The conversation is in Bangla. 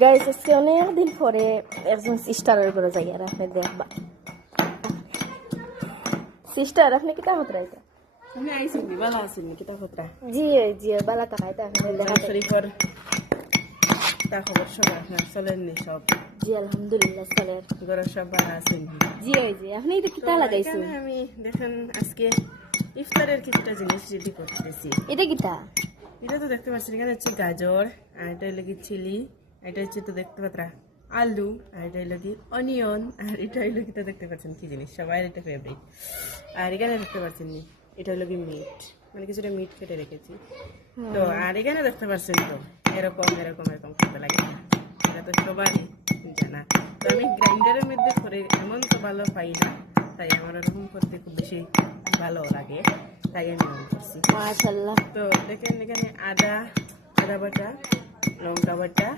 গাইস আজকে অনেকদিন পরে একজন সিস্টারের ঘরে যাই আর আপনি দেখবা সিস্টার আপনি কিতা হত রাইতা আমি আইছি বালা আছেন কিতা খতরা জি জি বালা তাকাইতা আপনি দেখা শরীফর তা খবর সব আপনার চলেন নি সব জি আলহামদুলিল্লাহ সালের ঘরের সব ভালো আছেন জি জি আপনি এটা কিতা লাগাইছেন আমি দেখেন আজকে ইফতারের কিছুটা জিনিস রেডি করতেছি এটা কিতা এটা তো দেখতে পাচ্ছেন এখানে হচ্ছে গাজর আর এটা হলো কি চিলি এটা হচ্ছে তো দেখতে পাত্রা আলু আর এটা হলো কি অনিয়ন আর এটা হলো কি তো দেখতে পাচ্ছেন কি জিনিস সবাই এটা ফেভারিট আর এখানে দেখতে পাচ্ছেন নি এটা হলো কি মিট মানে কিছুটা মিট কেটে রেখেছি তো আর এখানে দেখতে পাচ্ছেন তো এরকম এরকম এরকম খেতে লাগে এটা তো সবারই জানা তো আমি গ্রাইন্ডারের মধ্যে করে এমন তো ভালো পাই না তাই আমার এরকম করতে খুব বেশি ভালো লাগে তাই আমি এমন করছি মাশাআল্লাহ তো দেখেন এখানে আদা বাটা লঙ্কা বাটা